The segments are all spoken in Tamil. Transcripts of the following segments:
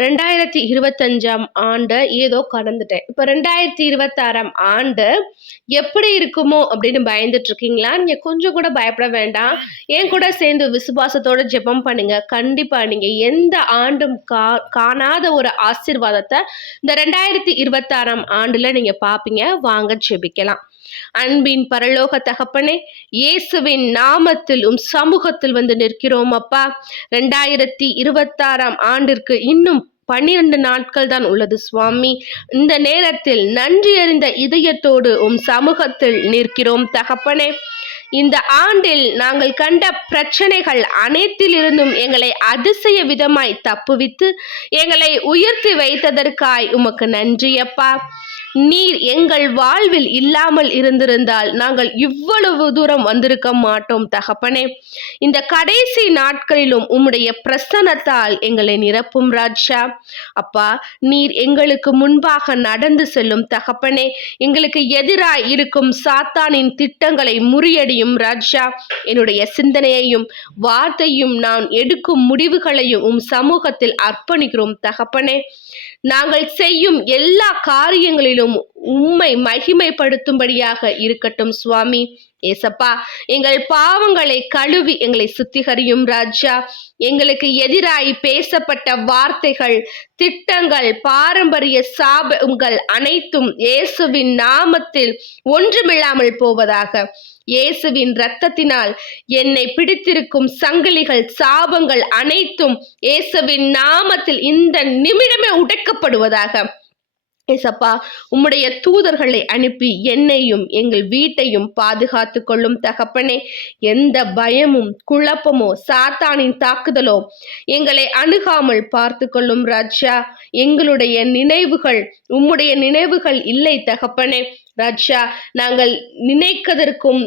2025ஆம் ஆண்டு ஏதோ கடந்துட்டேன். இப்ப 2026ஆம் ஆண்டு எப்படி இருக்குமோ அப்படின்னு பயந்துட்டு இருக்கீங்களா? நீங்க கொஞ்சம் கூட பயப்பட வேண்டாம். என் கூட சேர்ந்து விசுவாசத்தோட ஜெபம் பண்ணுங்க. கண்டிப்பா நீங்க எந்த ஆண்டும் காணாத ஒரு ஆசீர்வாதத்த இந்த 2026ஆம் ஆண்டுல நீங்க பார்ப்பீங்க. வாங்க ஜெபிக்கலாம். அன்பின் பரலோக தகப்பனே, இயேசுவின் நாமத்தில் சமூகத்தில் வந்து நிற்கிறோம் அப்பா. 2026ஆம் ஆண்டிற்கு இன்னும் 12 நாட்கள் தான் உள்ளது சுவாமி. இந்த நேரத்தில் நன்றி அறிந்த இதயத்தோடு சமூகத்தில் நிற்கிறோம் தகப்பனே. இந்த ஆண்டில் நாங்கள் கண்ட பிரச்சனைகள் அனைத்திலிருந்தும் எங்களை அதிசய விதமாய் தப்புவித்து எங்களை உயர்த்தி வைத்ததற்காய் உமக்கு நன்றி அப்பா. நீர் எங்கள் வாழ்வில் இல்லாமல் இருந்திருந்தால் நாங்கள் இவ்வளவு தூரம் வந்திருக்க மாட்டோம் தகப்பனே. இந்த கடைசி நாட்களிலும் உம்முடைய பிரசன்னத்தால் எங்களை நிரப்பும் ராஜா. அப்பா, நீர் எங்களுக்கு முன்பாக நடந்து செல்லும் தகப்பனே. எங்களுக்கு எதிராய் இருக்கும் சாத்தானின் திட்டங்களை முறியடியும் ராஜா. என்னுடைய சிந்தனையையும் வார்த்தையும் நான் எடுக்கும் முடிவுகளையும் சமூகத்தில் அர்ப்பணிக்கிறோம் தகப்பனே. நாங்கள் செய்யும் எல்லா காரியங்களிலும் உம்மை மகிமைப்படுத்தும்படியாக இருக்கட்டும் சுவாமி. ஏசப்பா, எங்கள் பாவங்களை கழுவி எங்களை சுத்திகரியும் ராஜா. எங்களுக்கு எதிராய் பேசப்பட்ட வார்த்தைகள், திட்டங்கள், பாரம்பரிய சாபங்கள் அனைத்தும் இயேசுவின் நாமத்தில் ஒன்றுமில்லாமல் போவதாக. இயேசுவின் இரத்தத்தினால் என்னை பிடித்திருக்கும் சங்கிலிகள், சாபங்கள் அனைத்தும் இயேசுவின் நாமத்தில் இந்த நிமிடமே உடைக்கப்படுவதாக. ஏசப்பா, உம்முடைய தூதர்களை அனுப்பி என்னையும் எங்கள் வீட்டையும் பாதுகாத்து கொள்ளும் தகப்பனே. எந்த பயமும் குழப்பமோ சாத்தானின் தாக்குதலோ எங்களை அணுகாமல் பார்த்து கொள்ளும் ராஜா. எங்களுடைய நினைவுகள் உம்முடைய நினைவுகள் இல்லை தகப்பனே. ராஜா, நாங்கள் நினைக்கதற்கும்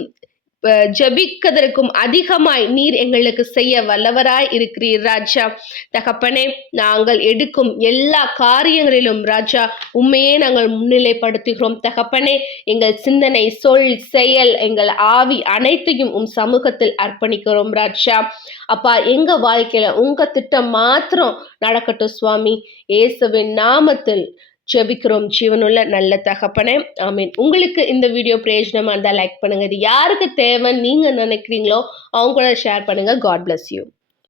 ஜபிக்கதற்கும் அதிகமாய் நீர் எங்களுக்கு செய்ய வல்லவராய் இருக்கிறீர் ராஜா. தகப்பனே, நாங்கள் எடுக்கும் எல்லா காரியங்களிலும் ராஜா உண்மையே நாங்கள் முன்னிலைப்படுத்துகிறோம் தகப்பனே. எங்கள் சிந்தனை, சொல், செயல், எங்கள் ஆவி அனைத்தையும் சமூகத்தில் அர்ப்பணிக்கிறோம் ராஜா. அப்பா, எங்க வாழ்க்கையில உங்க திட்டம் மாத்திரம் நடக்கட்டும் சுவாமி. இயேசுவின் நாமத்தில் ஜெபிக்கிறோம் ஜீவனுள்ள நல்ல தகப்பனே, ஆமீன். உங்களுக்கு இந்த வீடியோ பிரயோஜனமா இருந்தால் லைக் பண்ணுங்க. இது யாருக்கு தேவைன்னு நீங்க நினைக்கிறீங்களோ அவங்க கூட ஷேர் பண்ணுங்க. God bless you.